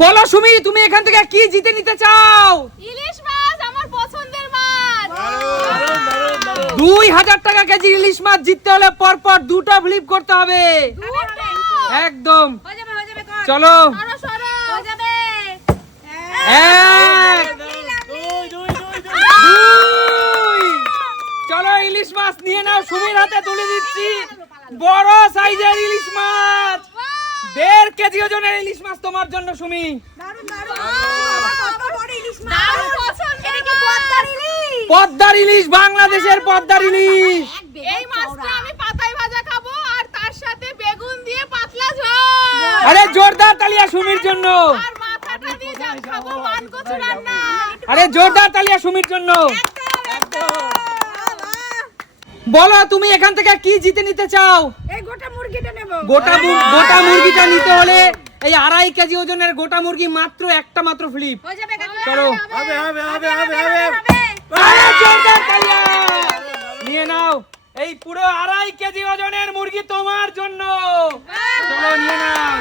বলো সুমি, তুমি এখান থেকে কি জিতে নিতে চাও? ইলিশ মাছ, আমার পছন্দের মাছ। 2000 টাকা কেজি ইলিশ মাছ জিততে হলে পরপর দুটো ফ্লিপ করতে হবে। একদম। চলো। এক, দুই। চলো ইলিশ মাছ নিয়ে নাও, সুমির হাতে তুলে দিচ্ছি বড় সাইজের ইলিশ মাছ। 1.5 কেজি ওজনের ইলিশ মাছ তোমার জন্য সুমি। পদ্মার ইলিশ, বাংলাদেশের পদ্মার ইলিশ। এই মাছটা আমি পাতায় ভাজা খাবো আর তার সাথে বেগুন দিয়ে পাতলা ঝোল। আরে জোরদার তালিয়া সুমির জন্য। আর মাথাটা দিয়ে যা খাবো মান কচু রান্না। আরে জোরদার তালিয়া সুমির জন্য। বলো তুমি এখান থেকে কি জিতে নিতে চাও? এই গোটা মুরগিটা নেব। গোটা মুরগিটা নিতে হলে এই 2.5 কেজি ওজনের গোটা মুরগি মাত্র একটা মাত্র ফ্লিপ। হয়ে যাবে কাকু। চলো। হবে। আরে জোরদার তালিয়া। নিয়ে নাও, এই পুরো 2.5 কেজি ওজনের মুরগি তোমার জন্য। চলো নিয়ে নাও,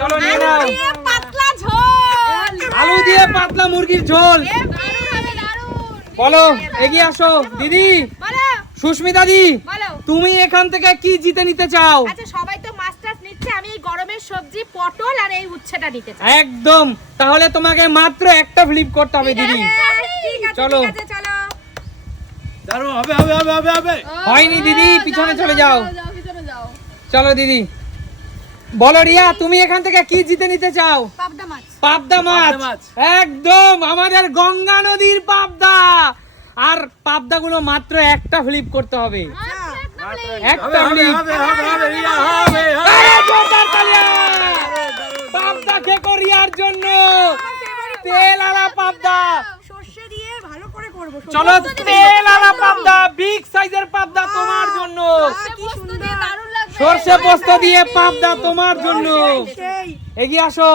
চলো নিয়ে নাও। পাতলা ঝোল। আলু দিয়ে পাতলা মুরগির ঝোল। দারুণ হবে, দারুণ। বলো, এগিয়ে আসো দিদি। বলো, সুস্মিতা দি, বলো। তুমি এখান থেকে কি জিতে নিতে চাও? আচ্ছা, সবাই তো মাছ টাছ নিচ্ছে, আমি এই গরমের সবজি পটল আর এই উচ্ছেটা নিতে চাই। একদম। তাহলে তোমাকে মাত্র একটা ফ্লিপ করতে হবে দিদি। ঠিক আছে, চলো। ঠিক আছে, চলো। দারুণ হবে। হয়নি দিদি, পিছনে চলে যাও। পিছনে যাও। চলো দিদি। বলো রিয়া, তুমি এখান থেকে কি জিতে নিতে চাও? পাবদা মাছ। পাবদা পাবদা মাছ। মাছ। একদম, আমাদের গঙ্গা নদীর পাবদা। আর পাবদাগুলো মাত্র একটা ফ্লিপ করতে হবে। একটা ফ্লিপ। আরে জোরদার তালিয়া। পাবদা খেকো রিয়ার জন্য। তেল আলা পাবদা। সরষে দিয়ে ভালো করে করব। চলো, তেল আলা পাবদা, বিগ সাইজের পাবদা তোমার জন্য। কি সুন্দর। দারুণ লাগবে। সরষে পোস্ত দিয়ে পাবদা তোমার জন্য। সেই এগিয়ে আসো।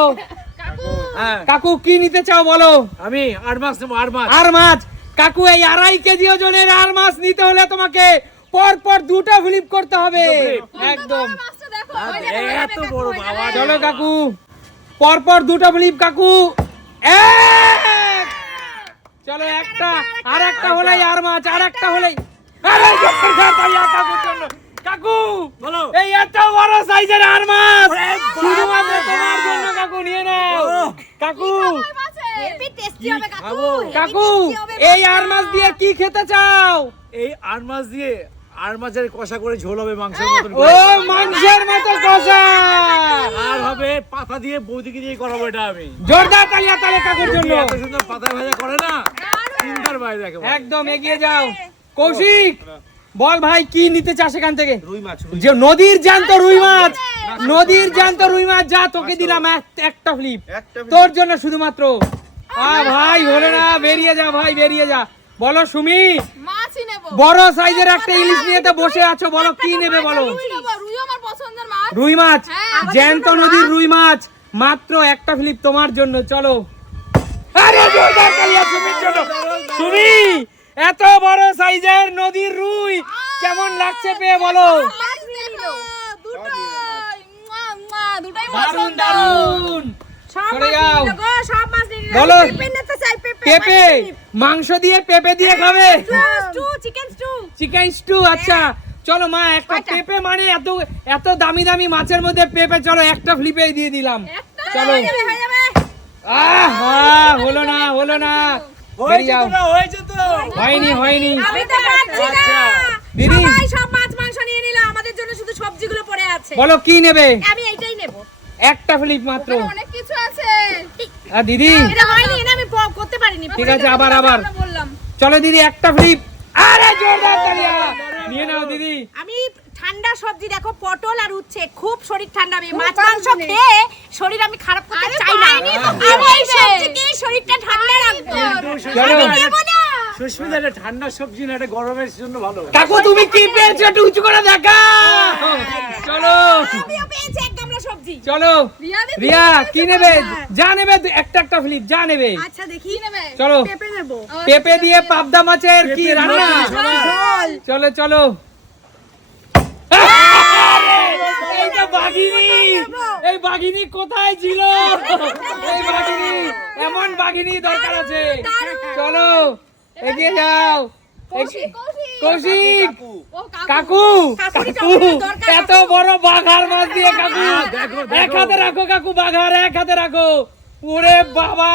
কাকু, কাকু কি নিতে চাও বলো? আমি 8 মাছ নেবো, 8 মাছ। আর মাছ। কাকু, এই 2.5 কেজি ওজনের আর মাছ নিতে হলে তোমাকে পরপর দুটো ফ্লিপ করতে হবে। একদম। মাছটা দেখো। এত বড় বাবা। চলো কাকু, পরপর দুটো ফ্লিপ কাকু। এক। চলো, একটা আর একটা হলেই আর মাছ, আর একটা হলেই। আরে জোরদার তালিয়া কাকুর জন্য। কাকু, বলো। এই এত বড় সাইজের আর মাছ শুধুমাত্র তোমার জন্য কাকু, নিয়ে নাও। কাকু, হেভি টেস্টি হবে কাকু। খাবো। কাকু, এই আর মাছ দিয়ে কি খেতে চাও? এই 8 মাছ দিয়ে 8 মাছের কষা করে ঝোল হবে মাংসের মতন ও করে। মাংসের মতো কষা। আর হবে পাতা দিয়ে, বৌদিকে দিয়ে করাবো এটা আমি। জোরদার তালিয়া তালে কাকুর জন্য। এত সুন্দর পাতা ভাজা করে না, চিন্তার বাইরে একেবারে। একদম, এগিয়ে যাও। কৌশিক, বল ভাই কি নিতে চাস এখান থেকে? রুই মাছ। যে নদীর জ্যান্ত রুই মাছ। নদীর জ্যান্ত রুই মাছ, যা তোকে দিলাম একটা ফ্লিপ তোর জন্য শুধুমাত্র। ভাই হলো না, বেরিয়ে যা ভাই, বেরিয়ে যা। বলো সুমি, মাছই নেব। বড় সাইজের একটা ইলিশ নিয়ে তো বসে আছো, বলো কি নেবে বলো? রুই নেব, রুই আমার পছন্দের মাছ। রুই মাছ, হ্যাঁ, জ্যান্ত নদীর রুই মাছ, মাত্র একটা ফ্লিপ তোমার জন্য। চলো। আরে জোরদার তালিয়া সুমির জন্য। সুমি, এত বড় সাইজের নদীর রুই কেমন লাগছে পেয়ে বলো? মাছ দেখো, দুটোই। দুটোই দারুন পছন্দ। দারুন। সব সরে মাছ যাও। নিয়ে নিল গো, সব মাছ নিয়ে নিল। বলো। পেঁপে নিতে চাই, পেঁপে, মাংস দিয়ে পেঁপে দিয়ে খাবে? Stew, chicken stew. Chicken stew. আচ্ছা চলো মা, একটা পেঁপে মানে এত এত দামি দামি মাছের মধ্যে পেঁপে, চলো একটা ফ্লিপে দিয়ে দিলাম। চলো। হয়ে যাবে। আহা, হলো না, হলো না। বেরিয়ে যাও। হয়েছে তো। হয়নি, হয়নি। আমি তো পারছি না। আচ্ছা। দিদি। সবাই সব মাছ মাংস নিয়ে নিল, আমাদের জন্য শুধু সবজিগুলো পড়ে আছে। বলো কি নেবে? আমি এইটাই নেব। একটা ফ্লিপ মাত্র। ওখানে অনেক কিছু আছে। দিদি এটা হয়নি, এটা আমি করতে পারিনি। ঠিক আছে, আবার আবার। আমরা বললাম। চলো দিদি, একটা ফ্লিপ। আরে জোরদার তালিয়া। নিয়ে নাও দিদি। আমি ঠান্ডা সবজি দেখো, পটল আর উচ্ছে, খুব শরীর ঠান্ডা হবে। মাছ মাংস খেয়ে শরীর আমি খারাপ করতে আরে চাই না। পাইনি তো আমি এই খাওয়াইছে। সবজি খেয়ে শরীরটা ঠান্ডা রাখবো। চলো। আমি নেবো না। সুস্মিতা, এটা ঠান্ডা সবজি না, এটা গরমের জন্য ভালো। কাকু তুমি কি পেয়েছো একটু উঁচু করে দেখা। চলো আমিও পেয়েছি এক গামলা সবজি। চলো। রিয়া দিদি, রিয়া কি নেবে? যা নেবে একটা একটা ফ্লিপ, যা নেবে। আচ্ছা দেখি কি নেবে? চলো। পেঁপে নেবো। পেঁপে দিয়ে পাবদা মাছের কি পেঁপে রান্না? ঝোল। চলো চলো। এই তো বাঘিনী, এই বাঘিনী কোথায় ছিল? এই বাঘিনী বাঘিনী দরকার আছে। চলো এগিয়ে যাও। কৌশিক ও কাকু কাকুরই কাকু টমেটোর দরকার এত বড় বাঘার মাছ দিয়ে কাকু এক হাতে রাখো কাকু, বাঘার এক হাতে রাখো। ওরে বাবা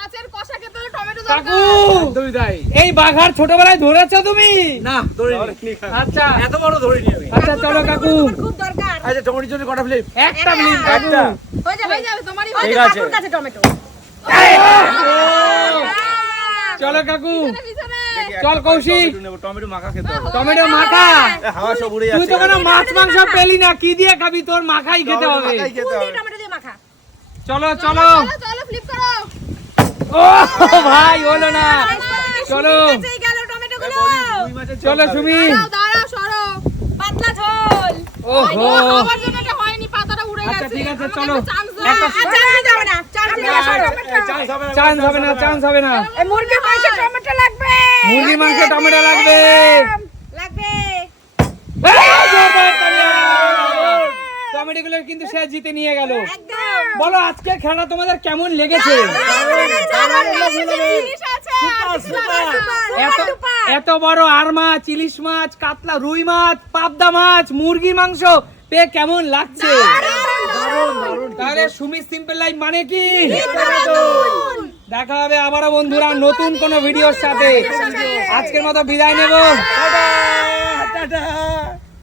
মাছের কষা খেতে হলে টমেটো কাকু, দরকার। একদমই তাই। এই বাঘার ছোটবেলায় ধরেছো তুমি? না ধরিনি। আচ্ছা এত বড় ধরিনি আমি। আচ্ছা চলো কাকু, খুব দরকার। আচ্ছা টমেটোর জন্য কটা ফ্লিপ? একটা মিনিট কাকু। একটা। হয়ে যাবে হয়ে যাবে তোমারই ওই হয়ে তো ঠিক আছে। কাকুর কাছে টমেটো। চলো কাকু, যাবে পিছনে। চল কৌশিক, টমেটো মাখা খেতে হবে। টমেটো মাখা। হাওয়া সব উড়ে তুই তো কোনো মাছ মাংস পেলি না, কি দিয়ে খাবি? তোর মাখাই খেতে হবে। ফুল দিয়ে টমেটো দিয়ে মাখা। চলো চলো। চলো ফ্লিপ করো। ও ভাই হলো না। চলো কাছেই গেল টমেটোগুলো। চলো সুমি। দাঁড়াও সরো। পাতলা ঝোল। ওহো আমার জন্য এটা হয়নি, পাতাটা উড়ে গেছে। আচ্ছা ঠিক আছে আমাকে চলো। একটা chance দাও। একটা আর চান্স যাবে না, চান্স যাবে না। চান্স হবে না, চান্স হবে না। এই মুরগির মাংসে টমেটো লাগবে। মুরগি মাংসে টমেটো লাগবে। লাগবে। টমেটোগুলো কিন্তু সে জিতে নিয়ে গেল। একদম। বলো আজকের খেলা তোমাদের কেমন লেগেছে? জিনিস আছে। এত এত বড় আর মাছ, ইলিশ মাছ, কাতলা, রুই মাছ, পাবদা মাছ, মুরগির মাংস পেয়ে কেমন লাগছে? তাহলে সুমি সিম্পল লাইফ মানে কি? দেখা হবে আবারও বন্ধুরা নতুন কোনো ভিডিওর সাথে। আজকের মতো বিদায় নেব। টাটা।